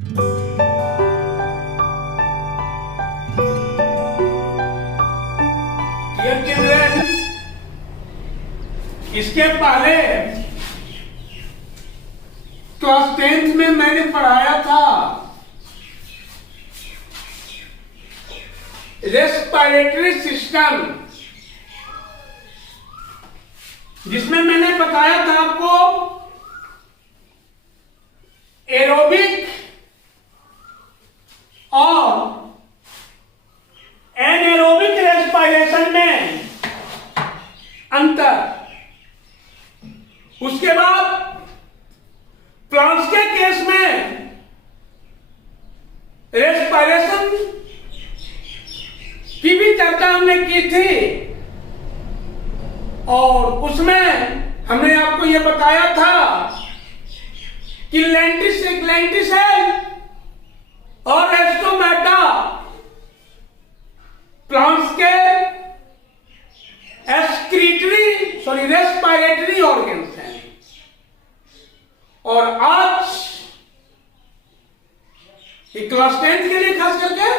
Dear children, इसके पहले class 10th में मैंने पढ़ाया था रेस्पिरेटरी सिस्टम, जिसमें मैंने बताया था आपको एरोबिक और एनएरोबिक रेस्पिरेशन में अंतर। उसके बाद प्लांट्स के केस में रेस्पिरेशन की भी चर्चा हमने की थी और उसमें हमने आपको यह बताया था कि लेंटिसेल और एस्टोमेटा प्लांट्स के रेस्पिरेटरी ऑर्गन्स हैं। और आज क्लास 10th के लिए खास करके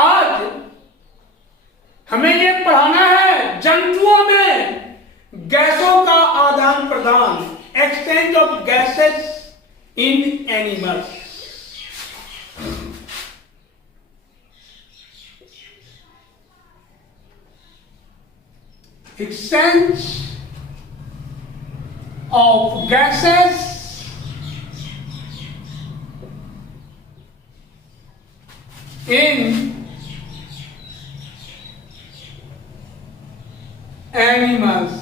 आज हमें यह पढ़ाना है जंतुओं में गैसों का आदान प्रदान, exchange of gases in animals. Exchange of gases in animals।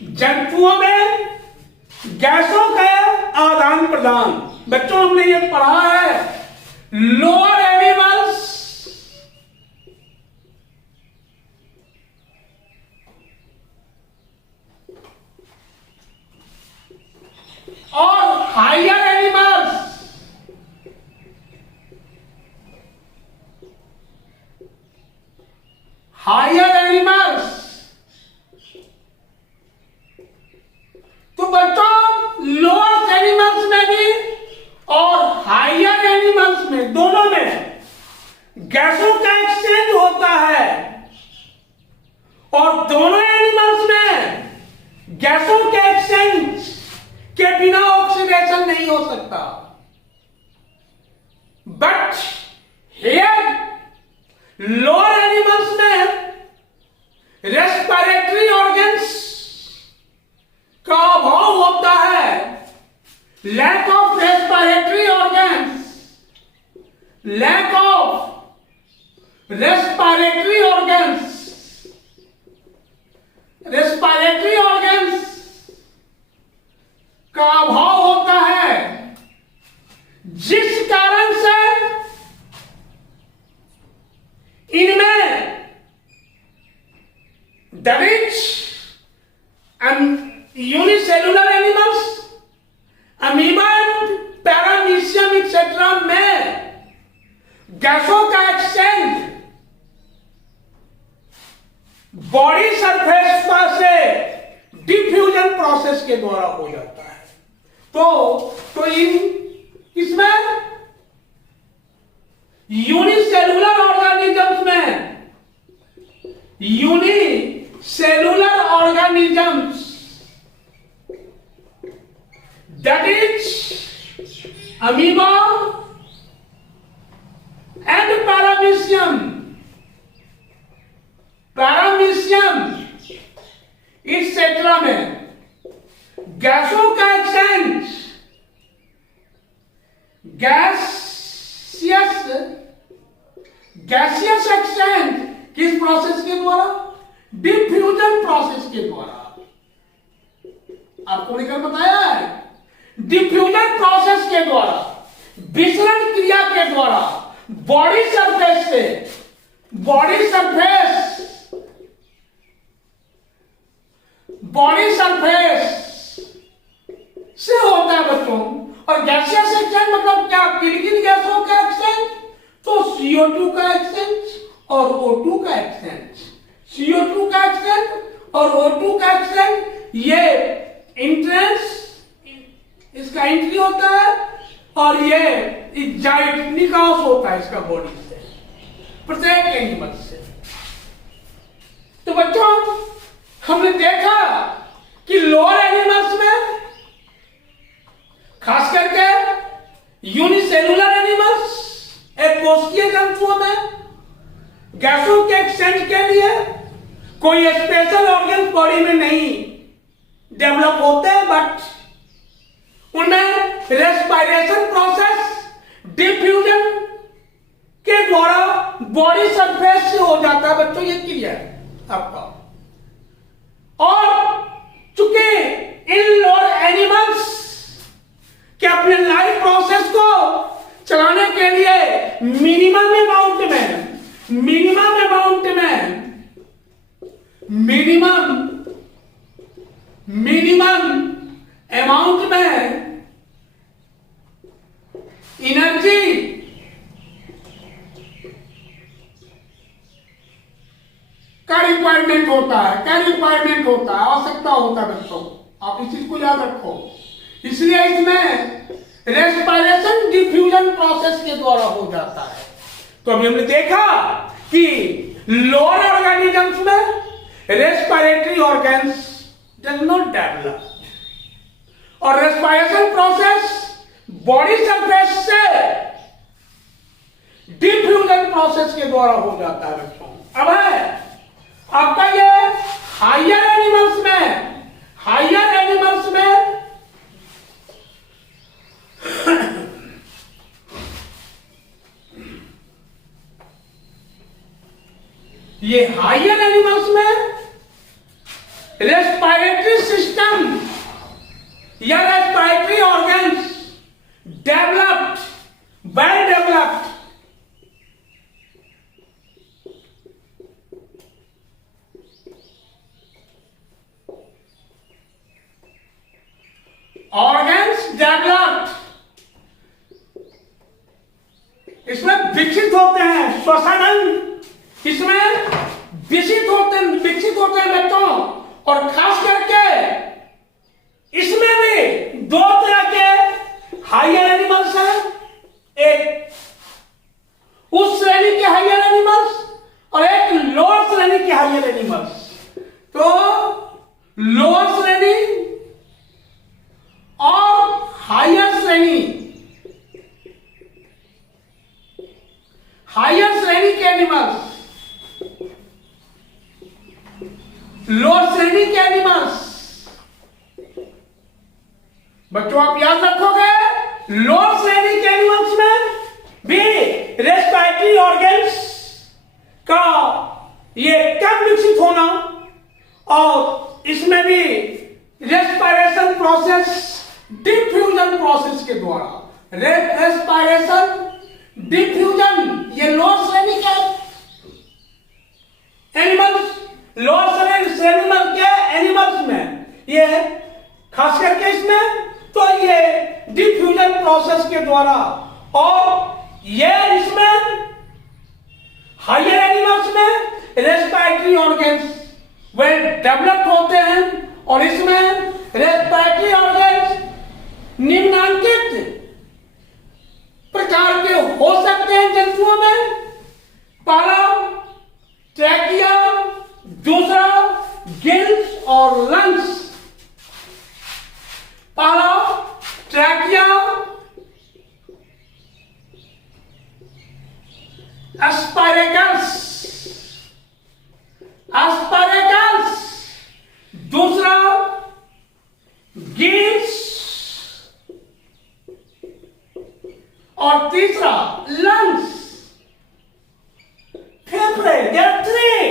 जंतुओं में गैसों का आदान प्रदान। बच्चों, हमने ये पढ़ा है लोअर एनिमल्स और हायर एनिमल्स। हायर एनिमल्स, तो बच्चों लोअर एनिमल्स में भी और हायर एनिमल्स में, दोनों में गैसों का एक्सचेंज होता है और दोनों एनिमल्स में गैसों के एक्सचेंज के बिना ऑक्सीडेशन नहीं हो सकता। बट हियर लोअर एनिमल्स में रेस्पिरेटरी ऑर्गन्स का अभाव होता है, lack of respiratory organs, lack of respiratory organs. Respiratory organs का अभाव होता है, जिस कारण से इनमें डरिच unicellular animals, amoeba and paramecium etcetera में गैसों का एक्सचेंज बॉडी सरफेस पर से डिफ्यूजन प्रोसेस के द्वारा हो जाता है। तो इसमें यूनिसेलुलर ऑर्गेनिजम्स में, unicellular organisms that is amoeba and paramecium इस क्षेत्र में गैसों का एक्सचेंज गैसियस एक्सचेंज किस प्रोसेस के द्वारा? डिफ्यूजन प्रोसेस के द्वारा। आपको लेकर बताया है, डिफ्यूजन प्रोसेस के द्वारा, विसरण क्रिया के द्वारा बॉडी सरफेस से होता है बच्चों। और गैसियस एक्सचेंज मतलब क्या? किन गैसों का एक्सचेंज? तो CO2 का एक्सचेंज और O2 का एक्सचेंज। CO2 का एक्सचेंज और O2 का एक्सचेंज ये इंट्रेंस एंट्री होता है और ये इजाइट निकास होता है इसका बॉडी से, प्रत्येक एनिमल से। तो बच्चों हमने देखा कि लोअर एनिमल्स में खास करके यूनिसेलुलर एनिमल्स, एक कोशिकीय जंतुओं में गैसों के एक्सचेंज के लिए कोई स्पेशल ऑर्गन बॉडी में नहीं डेवलप होते हैं, बट उनमें रेस्पिरेशन प्रोसेस डिफ्यूजन के द्वारा बॉडी सरफेस से हो जाता है। बच्चों ये क्लियर है आपका। और चूंकि इन लोअर एनिमल्स के अपने लाइफ प्रोसेस को चलाने के लिए मिनिमम अमाउंट में एनर्जी का रिक्वायरमेंट होता है, आवश्यकता होता है बच्चों। आप इस चीज को याद रखो। इसलिए इसमें रेस्पिरेशन डिफ्यूजन प्रोसेस के द्वारा हो जाता है। तो अभी हमने देखा कि लोअर ऑर्गेनिजम्स में respiratory organs does not develop, और रेस्पिरेशन प्रोसेस बॉडी सरफेस से डिफ्यूजन प्रोसेस के द्वारा हो जाता है बच्चों। अब है आपका ये हायर एनिमल्स में ये हायर एनिमल्स में रेस्पिरेटरी सिस्टम या respiratory organs developed, well developed, organs developed, इसमें विकसित होते हैं, श्वसन इसमें विकसित होते हैं बच्चों। और खास करके इसमें भी दो तरह के हायर एनिमल्स हैं, एक उस श्रेणी के हायर एनिमल्स और एक लोअर श्रेणी के हायर एनिमल्स। तो लोअर श्रेणी और हायर श्रेणी के एनिमल्स, लोअर श्रेणी के एनिमल्स। बच्चों आप याद रखोगे, लोअर श्रेणी के एनिमल्स में भी रेस्पिरेटरी ऑर्गन्स का ये कम विकसित होना, और इसमें भी रेस्पिरेशन प्रोसेस डिफ्यूजन प्रोसेस के द्वारा रेस्पिरेशन डिफ्यूजन, ये लोअर श्रेणी के एनिमल्स, लोअर श्रेणी के एनिमल्स में ये खास करके इसमें तो ये डिफ्यूजन प्रोसेस के द्वारा, और ये इसमें हायर एनिमल्स में रेस्पिरेटरी ऑर्गन्स वेल डेवलप होते हैं, और इसमें रेस्पिरेटरी ऑर्गन्स निम्नलिखित प्रकार के हो सकते हैं जंतुओं में। पहला ट्रैकिया, दूसरा गिल्स और लंग्स। पहला ट्रैकिया, एस्पारेगस, दूसरा गिल्स और तीसरा लंग्स, फेफड़े। There are three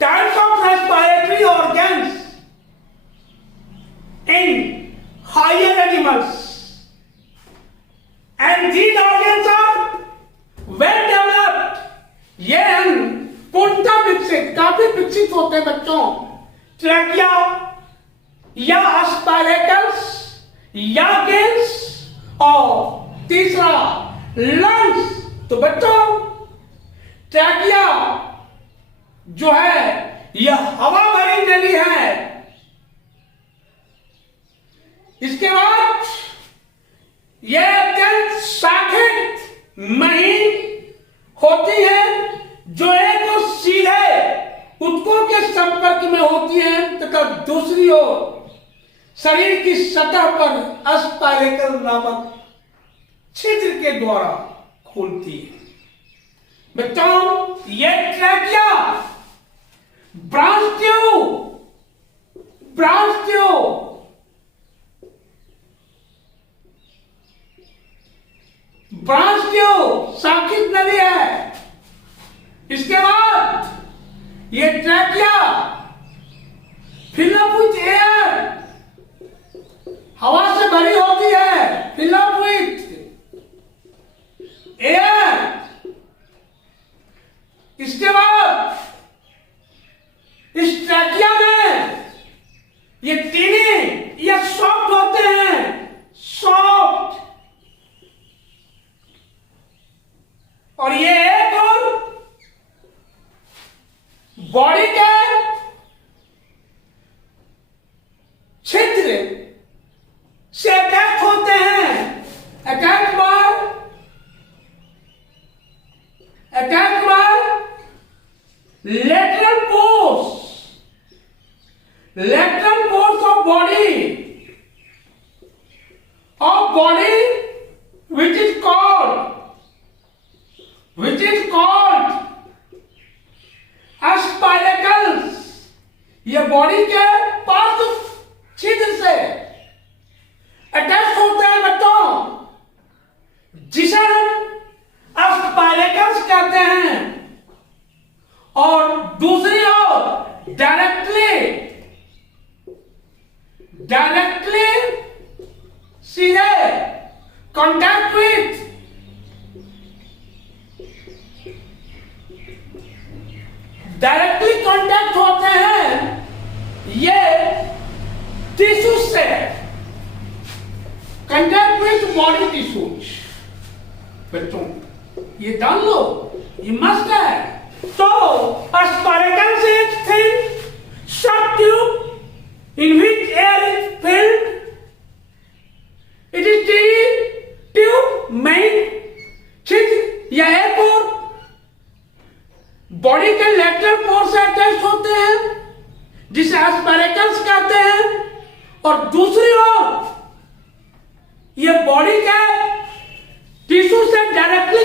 types of respiratory organs in higher animals, and these organs are well developed. ये पूर्णतः विकसित, काफी विकसित होते हैं बच्चों। ट्रैकिया या एस्पारेगस या गिल्स और तीसरा लंग्स। तो बच्चों ट्रैकिया जो है यह हवा भरी नली है। इसके बाद महीन होती है, जो एक और सीधे ऊतकों के संपर्क में होती है तथा दूसरी ओर शरीर की सतह पर अस्पाइरेकल नामक छिद्र के द्वारा खुलती है। बच्चों, ये ट्रैकिया ब्रांच ट्यूब शाखित नली है। इसके बाद ये ट्रैकिया फिलअप विथ एयर, हवा से भरी होती है, फिलअप विथ एयर। इसके बाद इस ट्रैकिया में ये टीने या सॉफ्ट होते हैं, सॉफ्ट, और ये एक और बॉडी के छिद्र से अटैच होते हैं, attach bye lateral pores of body which is called spiracles। ये बॉडी के पार्श्व छिद्र से अटैच होते हैं बच्चों, जिसे हम स्पाइरेकल्स कहते हैं। और दूसरी ओर डायरेक्टली सीधे कांटेक्ट विथ होते हैं ये टिश्यू से, कांटेक्ट विथ बॉडी टिश्यूज। बच्चों, ये जान लो, ये मस्ट है। So, a spiracles is thin subtube in which air is filled. It is tube main छिद्र या एक और बॉडी के लेटरल पोर से अटैच होते हैं, जिसे स्पाइरेकल्स कहते हैं। और दूसरी ओर ये बॉडी के टिश्यू से डायरेक्टली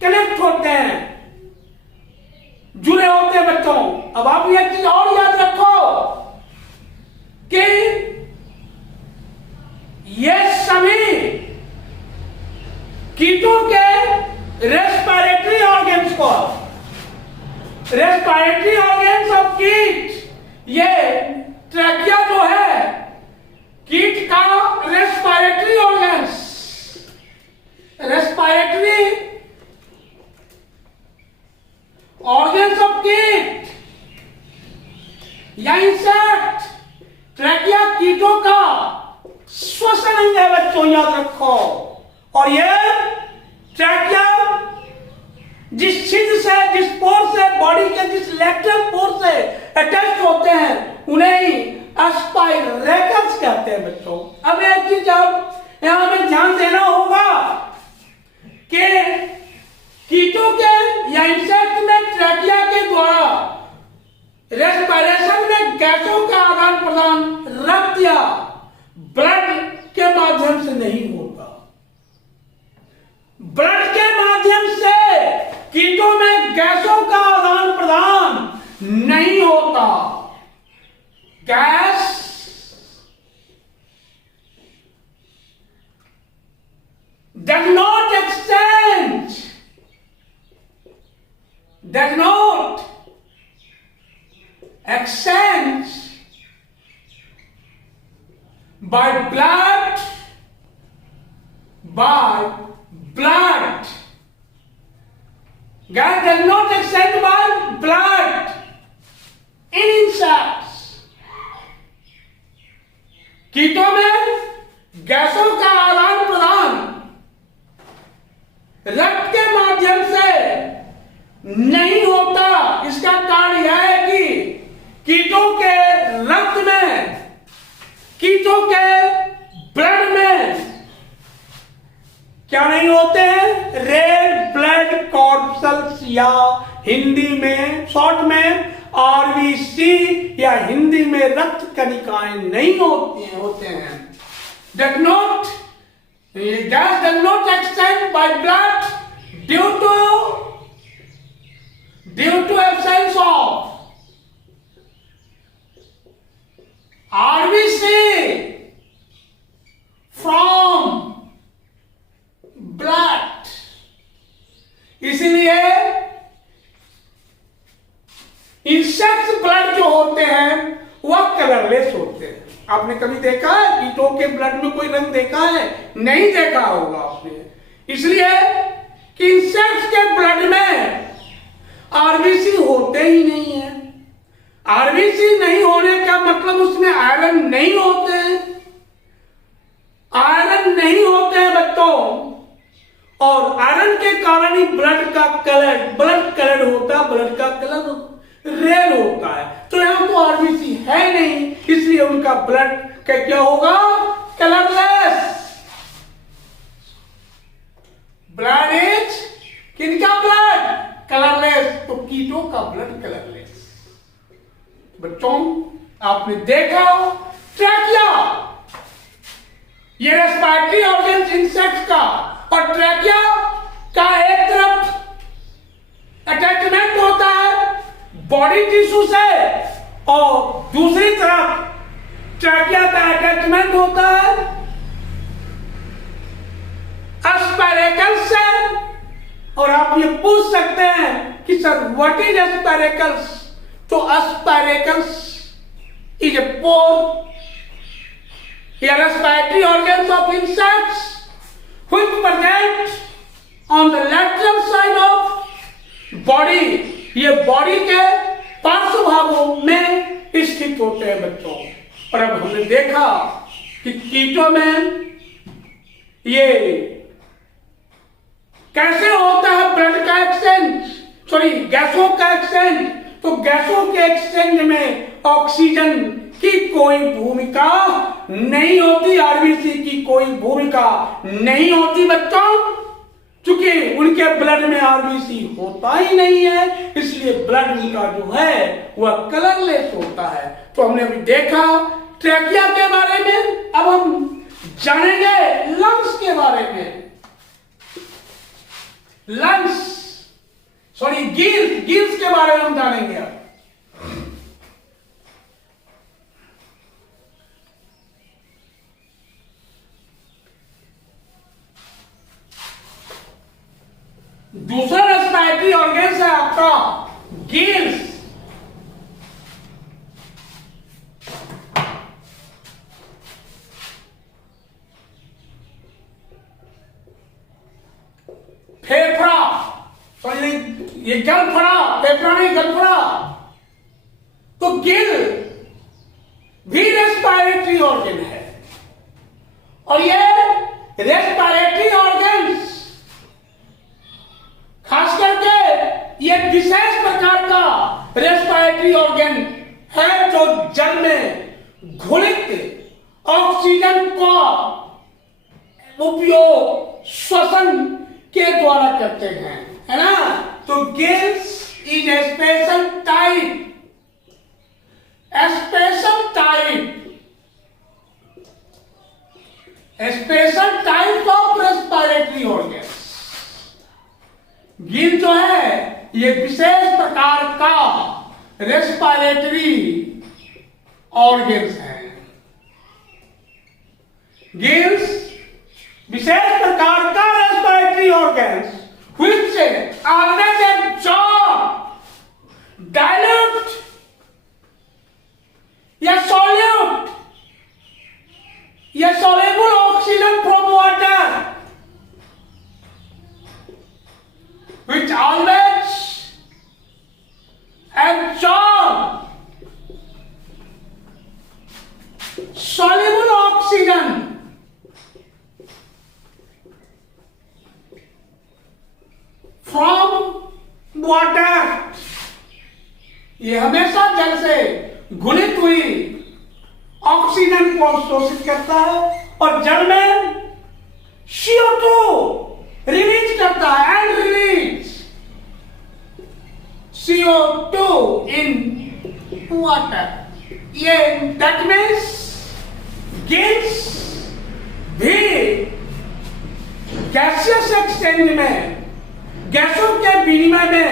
कनेक्ट होते हैं, जुड़े होते हैं बच्चों। अब आप एक चीज और याद रखो कि ये सभी कीटों के रेस्पिरेटरी ऑर्गन्स ऑफ कीट, ये ट्रैकिया जो है कीट का रेस्पिरेटरी ऑर्गन्स ऑफ कीट या इंसेक्ट, ट्रैकिया कीटों का श्वसन अंग है बच्चों, याद रखो। और ये ट्रैकिया जिस छिद्र से, जिस पोर से, बॉडी के जिस लेटरल पोर से अटैच होते हैं, उन्हें ही स्पाइरेकल्स कहते हैं बच्चों। अब एक चीज अब यहां हमें ध्यान देना होगा कि कीटों के या इंसेक्ट में ट्रैकिया के द्वारा रेस्पिरेशन में गैसों का आदान प्रदान रक्त या ब्लड के माध्यम से नहीं होता। ब्लड के माध्यम से कीटों में गैसों का आदान प्रदान नहीं होता। Gas does not exchange by blood gas does not exchange by blood in insects। कीटों में गैसों का आदान प्रदान रक्त के माध्यम से नहीं होता। इसका कारण यह है कि कीटों के रक्त में, कीटों के ब्लड में क्या नहीं होते हैं? रेड ब्लड कॉर्पसल्स या हिंदी में शॉर्ट में आरबीसी या हिंदी में रक्त कणिकाएं नहीं होते हैं। Does not gas does not extend by blood due to absence of RBC from blood। इसलिए इंसेक्ट्स ब्लड जो होते हैं वह कलरलेस होते हैं। आपने कभी देखा है कीटों के ब्लड में कोई रंग देखा है? नहीं देखा होगा आपने। इसलिए कि इंसेक्ट्स के ब्लड में आरबीसी होते ही नहीं है। आरबीसी नहीं होने का मतलब उसमें आयरन नहीं होते हैं। आयरन नहीं होते हैं बच्चों, और आयरन के कारण ही ब्लड का कलर होता है, ब्लड का कलर रेड होता है। तो यहां तो आरबीसी है नहीं, इसलिए उनका ब्लड क्या होगा? कलरलेस। ब्लड इज किनका ब्लड? कलरलेस। तो कीटों का ब्लड कलरलेस। बच्चों आपने देखा ट्रैकिया, ये रेस्पिरेटरी ऑर्गन इंसेक्ट का, और ट्रैकिया का एक तरफ अटैचमेंट होता है बॉडी टिश्यू से, और दूसरी तरफ ट्रैकिया का अटैचमेंट होता है एस्पेरेकल्स से। और आप ये पूछ सकते हैं कि सर व्हाट इज एस्पेरेकल्स? तो एस्पेरेकल्स इज ए पोर या respiratory organs of insects which present on the lateral side of body। ये बॉडी के पार्श्व भागों में स्थित होते हैं बच्चों। और अब हमने देखा कि कीटों में ये कैसे होता है ब्लड का एक्सचेंज, सॉरी गैसों का एक्सचेंज। तो गैसों के एक्सचेंज में ऑक्सीजन की कोई भूमिका नहीं होती, आरबीसी की कोई भूमिका नहीं होती बच्चों, क्योंकि उनके ब्लड में आरबीसी होता ही नहीं है, इसलिए ब्लड उनका जो है वह कलरलेस होता है। तो हमने अभी देखा ट्रैकिया के बारे में, अब हम जानेंगे लंग्स के बारे में। लंग्स सॉरी गिल्स के बारे में हम जानेंगे। अब दूसरा रेस्पिरेटरी ऑर्गन है आपका गिल्स। फेफड़ा, सॉरी ये गलफड़ा, फेफड़ा नहीं गलफड़ा। तो गिल भी रेस्पिरेटरी ऑर्गन है, और ये रेस्पिरेटरी ऑर्गन्स खास करके ये विशेष प्रकार का रेस्पिरेटरी ऑर्गन है जो जल में घुलित ऑक्सीजन का उपयोग श्वसन के द्वारा करते हैं, है ना। तो gills is a special type of respiratory organ. Gill जो है ये विशेष प्रकार का रेस्पिरेटरी ऑर्गन्स है। गिल्स विशेष प्रकार का respiratory organs which always absorb dilute या solute या soluble oxygen from water, which always absorb soluble oxygen from water। ये हमेशा जल से घुलित हुई ऑक्सीजन को अवशोषित करता है, और जल में CO2 रिलीज करता है, and release CO2 in water. ये दैट मीन्स गिल्स भी गैसियस एक्सचेंज में, गैसों के विनिमय में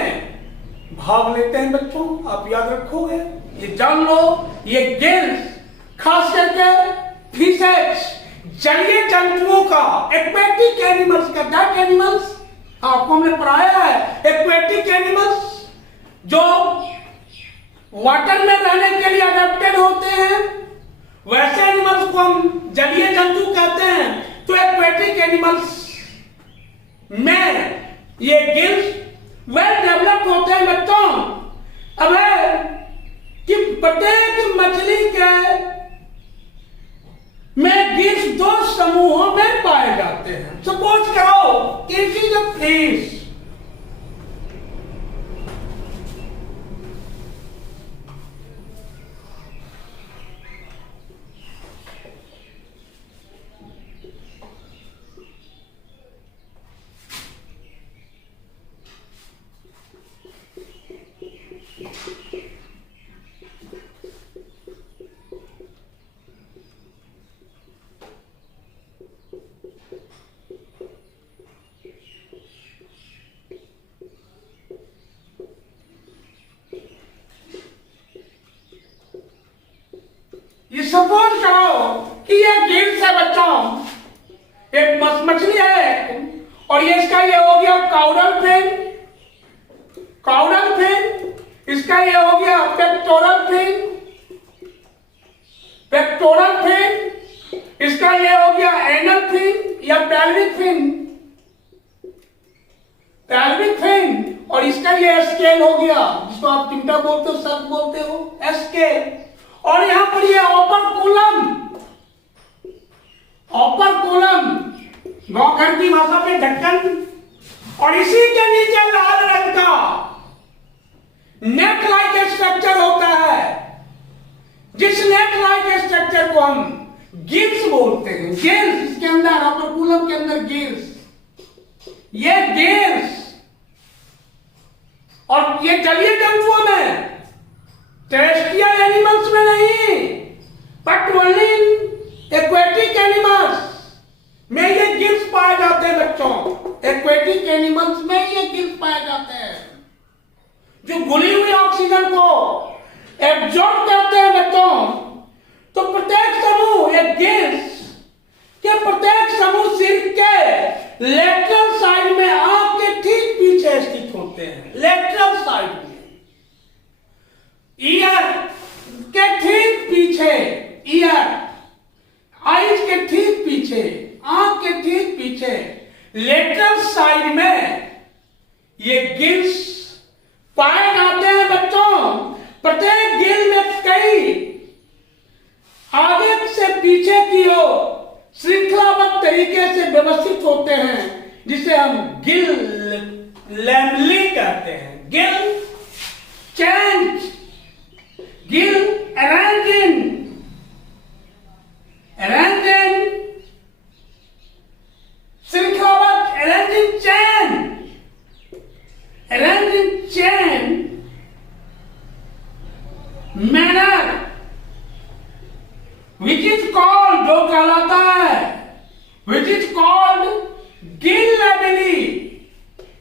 भाग लेते हैं बच्चों। आप याद रखोगे, ये जान लो, ये गिल्स खास करके फिशेस, जलीय जंतुओं का, एक्वेटिक एनिमल्स का, दैट एनिमल्स आपको हमने पढ़ाया है, एक्वेटिक एनिमल्स जो वाटर में रहने के लिए अडेप्टेड होते हैं, वैसे एनिमल्स को हम जलीय जंतु कहते हैं। तो एक्वेटिक एनिमल्स में ये गिल्स वेल डेवलप्ड होते हैं बच्चों। अब है कि प्रत्येक मछली के में गिल्स दो समूहों में पाए जाते हैं। सपोज करो कि इट इज अ फिश, ये सपोज करो कि ये गिल्स है बच्चों, एक मछली है, और ये इसका ये हो गया काउडल फिन, काउडल फिन, इसका ये हो गया पेक्टोरल फिन, पेक्टोरल फिन, इसका ये हो गया एनल फिन या पेल्विक फिन, पेल्विक फिन, और इसका ये स्केल हो गया, जिसको आप चिमटा बोलते हो, सब बोलते हो, स्केल। और यहां पर ये ओपर्कुलम, ओपर्कुलम नौकर की भाषा में ढक्कन, और इसी के नीचे लाल रंग का नेट लाइक स्ट्रक्चर होता है, जिस नेट लाइक स्ट्रक्चर को हम गिल्स बोलते हैं। गिल्स, इसके अंदर ओपर्कुलम के अंदर गिल्स, ये गिल्स, और ये जलीय जंतुओं में, टेरेस्ट्रियल एनिमल्स में नहीं, but only in aquatic animals में ये गिल्स पाए जाते हैं बच्चों। एक्वेटिक एनिमल्स में ये गिल्स पाए जाते हैं, जो घुली हुई ऑक्सीजन को एब्जॉर्ब करते हैं बच्चों। तो प्रत्येक समूह, एक गिल्स के प्रत्येक समूह सिर के लेटरल साइड में, आंख के ठीक पीछे स्थित होते हैं, लेटरल साइड में, ईयर के ठीक पीछे, ईयर, आईज के ठीक पीछे, आंख के ठीक पीछे, लेटरल साइड में ये गिल्स पाए जाते हैं बच्चों। प्रत्येक गिल में कई आगे से पीछे की ओर श्रृंखलाबद्ध तरीके से व्यवस्थित होते हैं, जिसे हम गिल लैमेली कहते हैं। Gill change, Gill arranging, arranging, श्रृंखलाबद्ध, arranging chain, arranging chain manner, which is called, जो कहलाता है, which is called Gill lamellae,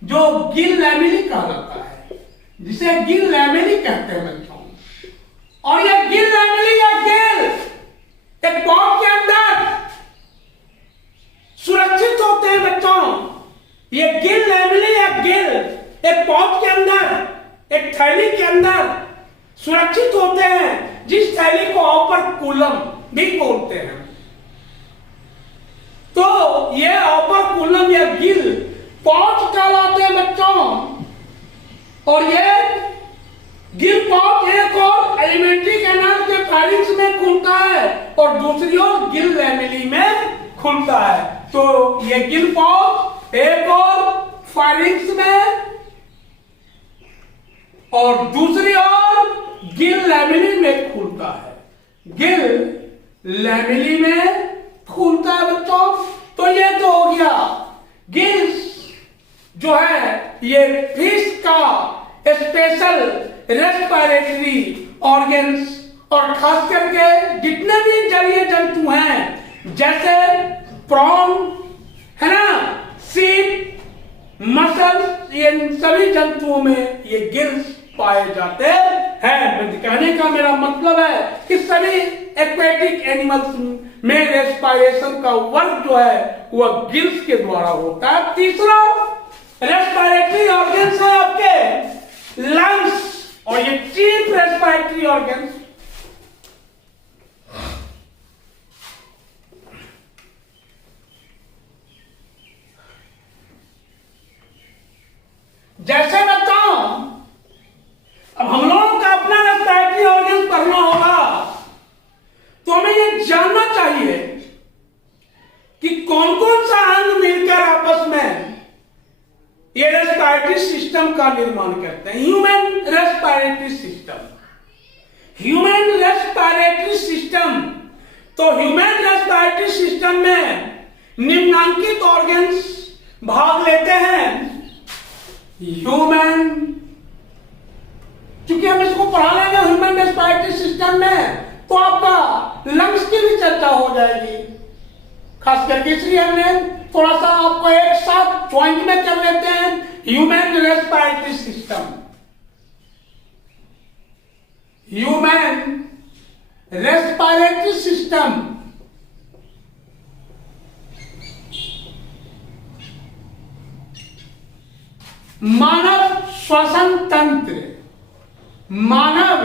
जो गिल लैमेली कहलाता है, जिसे गिल लैमेली कहते हैं बच्चों। और ये गिल लैमेली या गिल एक बॉक्स के अंदर सुरक्षित होते हैं बच्चों। ये गिल लैमेली या गिल एक बॉक्स के अंदर, एक थैली के अंदर सुरक्षित होते हैं, जिस थैली को ओपर्कुलम भी बोलते हैं। तो ये ओपर्कुलम या गिल पॉच कहलाते हैं बच्चों। और ये गिल पॉच एक और एलिमेंट्री कैनाल के फारिंक्स में खुलता है और दूसरी ओर गिल लैमेली में खुलता है। तो ये गिल पॉच एक और फारिंक्स में और दूसरी ओर गिल लैमेली में खुलता है। गिल लैमेली में खुलता है बच्चों। तो ये जो हो गया, गिल्स जो है ये फिश का स्पेशल रेस्पिरेटरी ऑर्गन्स, और खास करके जितने भी जलीय जंतु हैं जैसे प्रॉन है ना, सीप, मसल, ये सभी जंतुओं में ये गिल्स पाए जाते हैं। कहने का मेरा मतलब है कि सभी एक्वेटिक एनिमल्स में रेस्पिरेशन का वर्क जो है वह गिल्स के द्वारा होता है। तीसरा रेस्पिरेटरी ऑर्गन्स है आपके लंग्स, और ये चीफ रेस्पिरेटरी ऑर्गन्स जैसे बताऊं, अब हम लोगों का अपना रेस्पिरेटरी ऑर्गन करना होगा तो हमें ये जानना चाहिए कि कौन कौन सा अंग मिलकर आपस में ये रेस्पिरेटरी सिस्टम का निर्माण करते हैं। Human respiratory system, human respiratory system, तो ह्यूमन रेस्पिरेटरी सिस्टम में निम्नलिखित ऑर्गन्स भाग लेते हैं। ह्यूमन, क्योंकि हम इसको पढ़ा लेंगे ह्यूमन रेस्पिरेटरी सिस्टम में तो आपका लंग्स की भी चर्चा हो जाएगी, खास करके इसलिए हमने थोड़ा सा आपको एक साथ ज्वाइंट में कर लेते हैं। Human respiratory system, human respiratory system मानव श्वसन तंत्र, मानव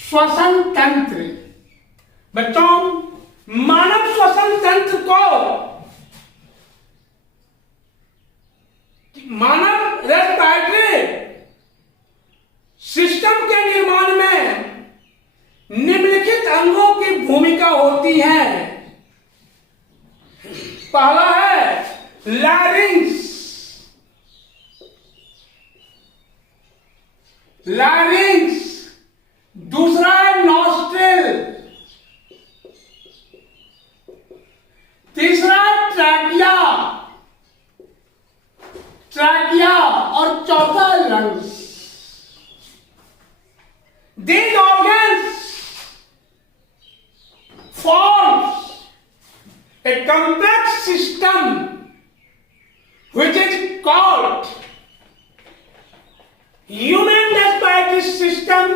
श्वसन तंत्र। बच्चों, मानव श्वसन तंत्र को, मानव रेस्पिरेटरी सिस्टम के निर्माण में निम्नलिखित अंगों की भूमिका होती है। पहला है लैरिंग्स, लैरिंग्स, दूसरा है नॉस्ट्रिल, तीसरा ट्रैकिया, ट्रैकिया, और चौथा lungs. These organs forms a complex system which is called human respiratory system।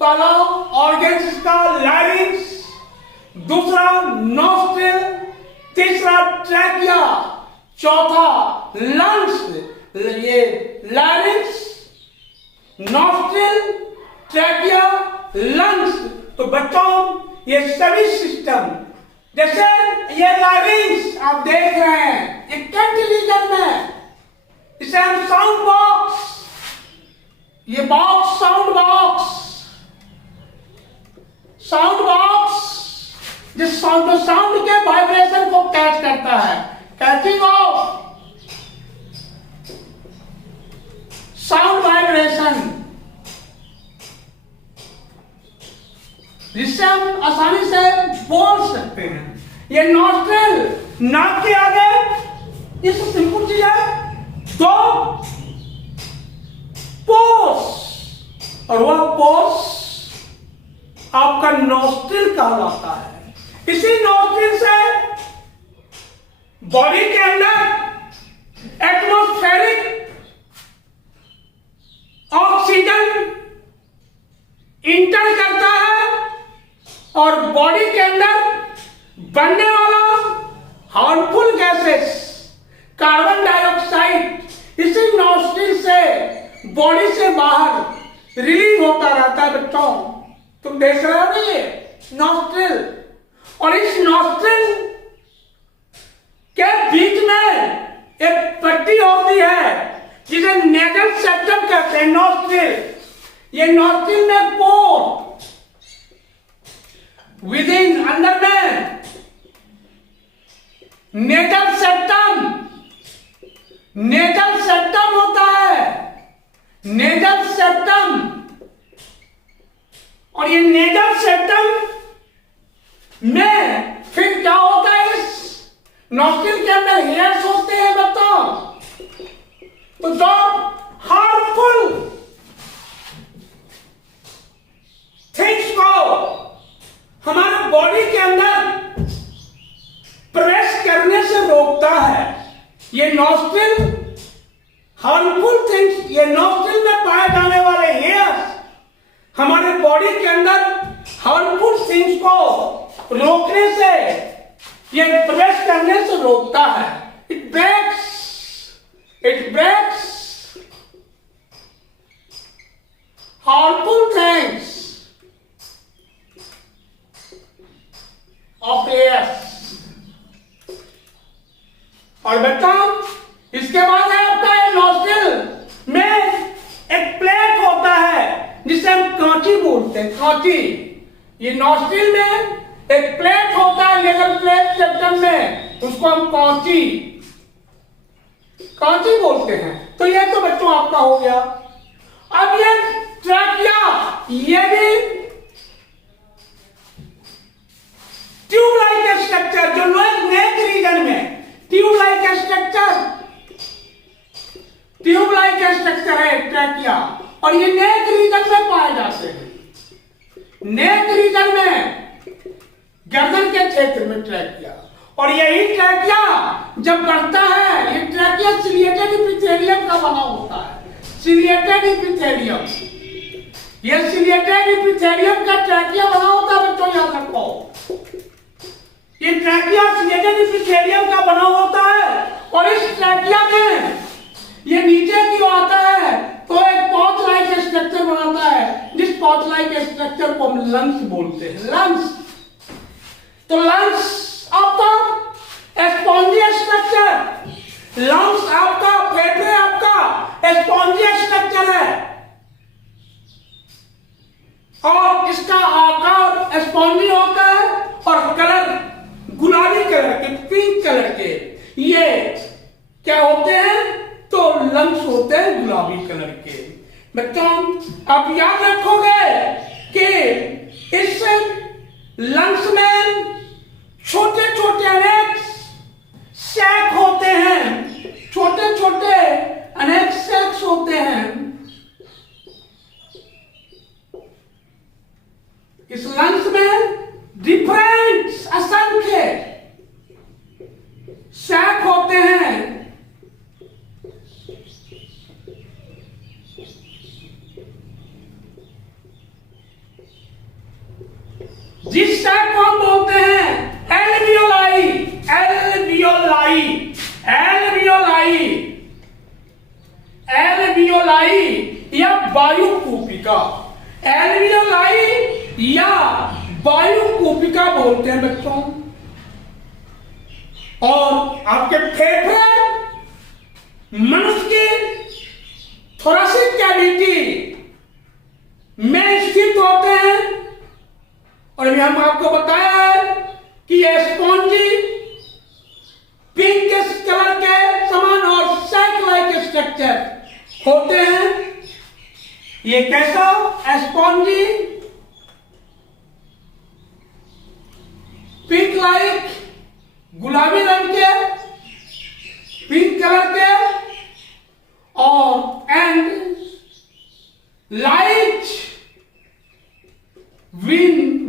पहला ऑर्गन्स इसका लैरिंग्स, दूसरा नॉस्ट्रिल, तीसरा ट्रैकिया, चौथा लंग्स। ये लैरिंग्स, नॉस्ट्रिल, ट्रैकिया, लंग्स। तो बच्चों ये सभी सिस्टम, जैसे ये लैरिंग्स आप देख रहे हैं, ये कैंटिलीवर में, इसे हम साउंड बॉक्स, ये box sound box, sound box जिस साउंड के वाइब्रेशन को कैच करता है, कैचिंग ऑफ साउंड वाइब्रेशन, जिससे हम आसानी से बोल सकते हैं। ये नॉस्ट्रिल, नाक के आगे इस सिंपल चीज है दो पोर्स, और वह पोर्स आपका नॉस्ट्रिल कहलाता है। इसी नॉस्ट्रिल से बॉडी के अंदर एटमॉस्फेरिक ऑक्सीजन इंटर करता है, और बॉडी के अंदर बनने वाला हार्मफुल गैसेस, कार्बन डाइऑक्साइड इसी नॉस्ट्रिल से बॉडी से बाहर रिलीज होता रहता है। बच्चों तुम देख रहे हो ना ये नॉस्ट्रिल, और इस नॉस्ट्रिल के बीच में एक पट्टी होती है जिसे नेजल सेप्टम कहते हैं। नॉस्ट्रिल, ये नॉस्ट्रिल में पोर विदिन, अंदर में नेजल सेप्टम, नेजल सेप्टम होता है, नेजल सेप्टम, और ये नेजल सेप्टम में फिर क्या होता है, इस नॉस्ट्रिल के अंदर हेयर्स होते हैं बच्चों। तो जो हार्मफुल थिंग्स को हमारे बॉडी के अंदर प्रवेश करने से रोकता है, ये नॉस्ट्रिल हार्मफुल थिंग्स, ये नॉस्ट्रिल में पाए जाने वाले हेयर्स हमारे बॉडी के अंदर हार्मफुल थिंग्स को रोकने से, ये प्रवेश करने से रोकता है। It breaks harmful things of airs. और बच्चों इसके बाद है आपका ये नॉस्ट्रिल में एक प्लेट होता है जिसे हम कांची बोलते हैं, कांची। ये नॉस्ट्रिल में एक प्लेट होता है लेवल प्लेट सेक्शन में, उसको हम कांची बोलते हैं। तो ये तो बच्चों आपका हो गया। अब ये ट्रैकिया, ये भी ट्यूब लाइक स्ट्रक्चर, जो नेक रीजन में ट्यूब लाइक स्ट्रक्चर है ट्रैकिया, और ये नेक रीजन में पाए जाते हैं। नेक रीजन में गर्दन के क्षेत्र में ट्रैकिया, और यही ट्रैकिया जब बढ़ता है, ये ट्रैकिया सिलिएटेड एपिथेलियम का बना होता है। सिलिएटेड एपिथेलियम, ये सिलिएटेड एपिथेलियम का ट्रैकिया बना होता है बच्चों, याद रखो। ये ट्रैकिया सिलिएटेड एपिथेलियम का बना होता है, और इस ट्रैकिया में ये नीचे की ओर आता है तो एक पॉच लाइक स्ट्रक्चर बनाता है, जिस पॉच लाइक स्ट्रक्चर को हम लंग्स बोलते हैं। लंग्स, तो लंग्स आपका स्पॉन्जियस स्ट्रक्चर, लंग्स आपका, फेफड़े आपका स्पॉन्जियस स्ट्रक्चर है, और इसका आकार स्पॉन्जी होता है, और कलर गुलाबी कलर के, पिंक कलर के। ये क्या होते हैं? तो लंग्स होते हैं गुलाबी कलर के। बच्चों आप याद रखोगे कि इस लंग्स में छोटे छोटे अनेक सैक होते हैं, छोटे छोटे अनेक सैक्स होते हैं। इस लंग्स में डिफरेंट असंख्य सैक होते हैं। जिस सैक को हम बोलते हैं एल्वियोलाई, एल्वियोलाई, एल्वियोलाई, एल्वियोलाई या वायु कूपिका, एल्वियोलाई या वायु कूपिका बोलते हैं बच्चों। और आपके फेफड़े मनुष्य की थोरेसिक कैविटी में स्थित होते हैं। और अभी हम आपको बताया है कि ये स्पॉन्जी पिंक कलर के समान और सैक लाइक स्ट्रक्चर होते हैं। ये कैसा? स्पॉन्जी पिंक लाइक, गुलाबी रंग के, पिंक कलर के, और and light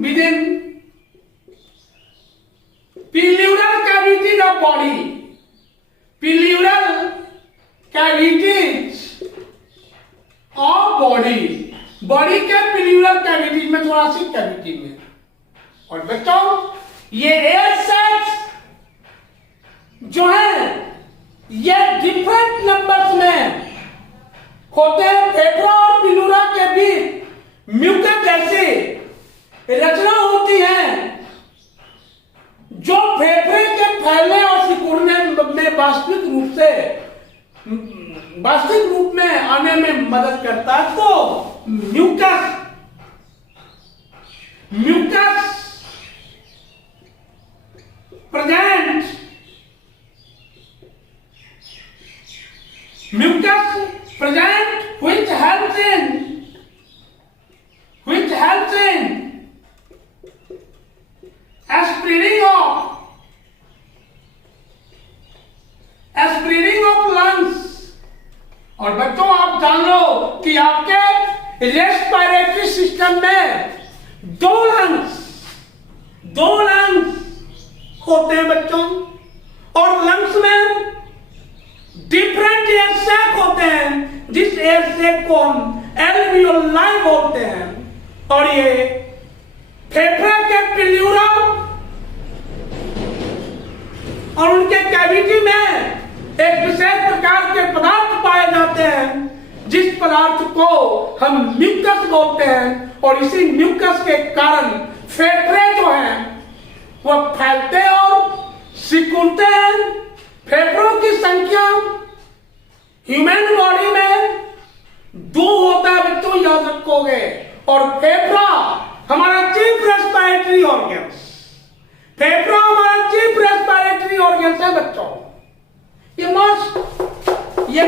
within pleural cavities of body, pleural cavities of body, body के प्लूरल कैविटीज में, थोरेसिक कैविटी में। और बच्चों ये एयर सैक्स जो है ये डिफरेंट नंबर्स में होते हैं। फेफड़ा और प्लूरा के बीच म्यूकस जैसी रचना होती है, जो फेफड़े के फैलने और सिकुड़ने में वास्तविक रूप में आने में मदद करता है। तो mucus present, which helps in spreading of आप जान लो कि आपके रेस्पिरेटरी सिस्टम में दो लंग्स होते हैं बच्चों, और लंग्स में डिफरेंट एयर सैक होते हैं, जिस एयर सैक को हम एल्वियोलाई बोलते हैं। और ये फेफड़े के प्लेयूरा और उनके कैविटी में एक विशेष प्रकार के पदार्थ पाए जाते हैं, जिस पदार्थ को हम म्यूकस बोलते हैं। और इसी म्यूकस के कारण फेफड़े जो हैं वह फैलते और सिकुड़ते हैं। फेफड़ों की संख्या ह्यूमन बॉडी में 2 होता है बच्चों, याद रखोगे। और फेफड़ा हमारा चीफ रेस्पिरेटरी ऑर्गन, फेफड़ा हमारा चीफ रेस्पिरेटरी ऑर्गन है बच्चों। ये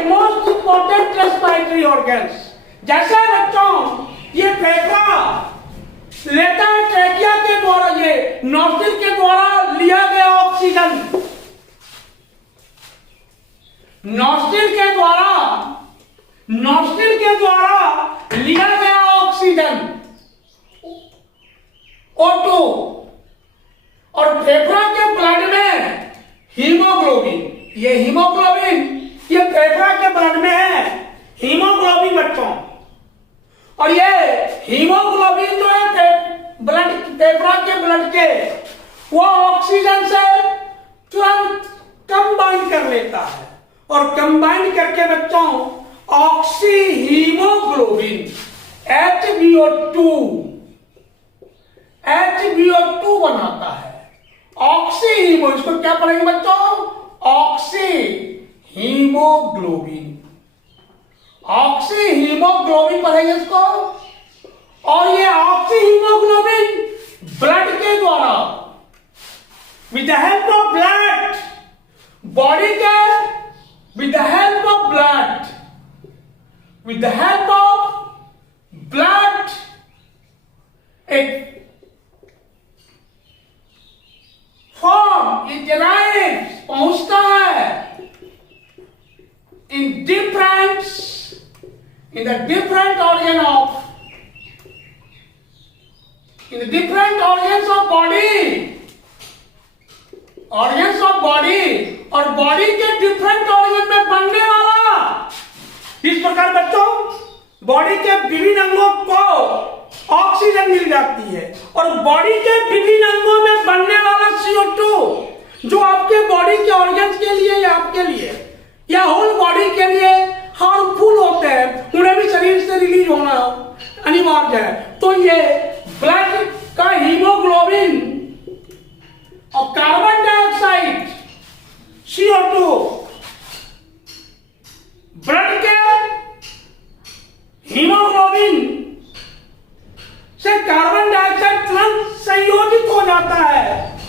मोस्ट इंपॉर्टेंट रेस्पिरेटरी ऑर्गन्स। जैसे बच्चों ये फेफड़ा लेता है ट्रैकिया के द्वारा, ये नॉस्ट्रिल के द्वारा लिया गया ऑक्सीजन, नॉस्ट्रिल के द्वारा लिया गया ऑक्सीजन O2, और फेफड़ा के ब्लड में हीमोग्लोबिन, ये फेफड़ा के ब्लड में है हीमोग्लोबिन बच्चों। और ये हीमोग्लोबिन जो है फेफड़ा के ब्लड के, वो ऑक्सीजन से तुरंत कंबाइन कर लेता है, और कंबाइन करके बच्चों ऑक्सी हीमोग्लोबिन HbO2 बनाता है। ऑक्सी हीमो, इसको क्या पढ़ेंगे बच्चों? ऑक्सी हीमोग्लोबिन पढ़ेंगे इसको। और ये ऑक्सी हीमोग्लोबिन ब्लड के द्वारा, with the help of blood, body के with the help of blood, एक फॉर्म it arrives, पहुंचता है in the different organs of body, और बॉडी के डिफरेंट ऑर्गन में बनने वाला, इस प्रकार बच्चों बॉडी के विभिन्न अंगों को ऑक्सीजन मिल जाती है, और बॉडी के विभिन्न अंगों में बनने वाला CO2 जो आपके बॉडी के ऑर्गन्स के लिए या आपके लिए या होल बॉडी के लिए हार्मफुल होते हैं, उन्हें भी शरीर से रिलीज होना अनिवार्य है। तो ये ब्लड का हीमोग्लोबिन और कार्बन डाइऑक्साइड CO2 ब्लड के हीमोग्लोबिन से कार्बन डाइऑक्साइड तुरंत संयोजित हो जाता है,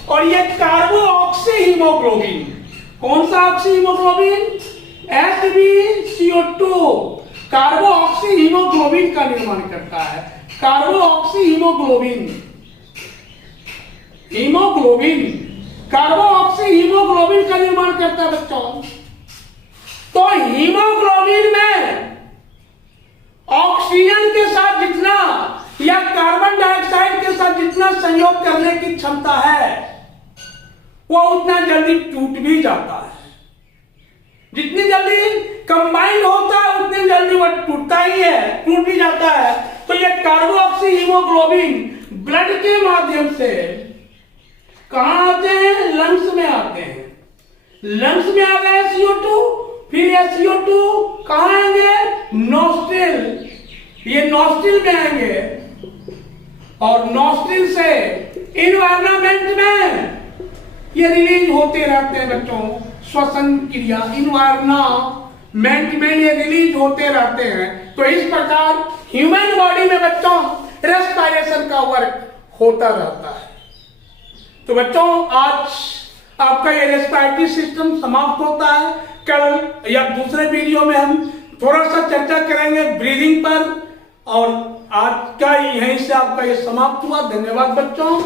और यह कार्बो ऑक्सी हीमोग्लोबिन, कौन सा oxy haemoglobin? HbCO2 कार्बो oxy haemoglobin का निर्माण करता है। कार्बो ऑक्सी कार्बो ऑक्सी हीमोग्लोबिन का निर्माण करता है बच्चों। तो हीमोग्लोबिन में ऑक्सीजन के साथ जितना या कार्बन डाइऑक्साइड के साथ जितना संयोग करने की क्षमता है, वो उतना जल्दी टूट भी जाता है। जितनी जल्दी कंबाइन होता है उतनी जल्दी वह टूटता ही है, टूट भी जाता है। तो ये कार्बो ऑक्सी हीमोग्लोबिन ब्लड के माध्यम से कहां आते हैं? लंग्स में आते हैं। लंग्स में आ गए CO2, फिर ये CO2 कहां आएंगे? नॉस्ट्रिल, ये नॉस्ट्रिल में आएंगे, और नॉस्ट्रिल से इन्वायरमेंट में ये रिलीज होते रहते हैं बच्चों। श्वसन क्रिया इन्वायरमेंट में ये रिलीज होते रहते हैं। तो इस प्रकार ह्यूमन बॉडी में बच्चों रेस्पिरेशन का वर्क होता रहता है। तो बच्चों आज आपका ये रेस्पिरेटरी सिस्टम समाप्त होता है। कल या दूसरे वीडियो में हम थोड़ा सा चर्चा करेंगे ब्रीदिंग पर, और आज का यहीं से आपका ये समाप्त हुआ। धन्यवाद बच्चों।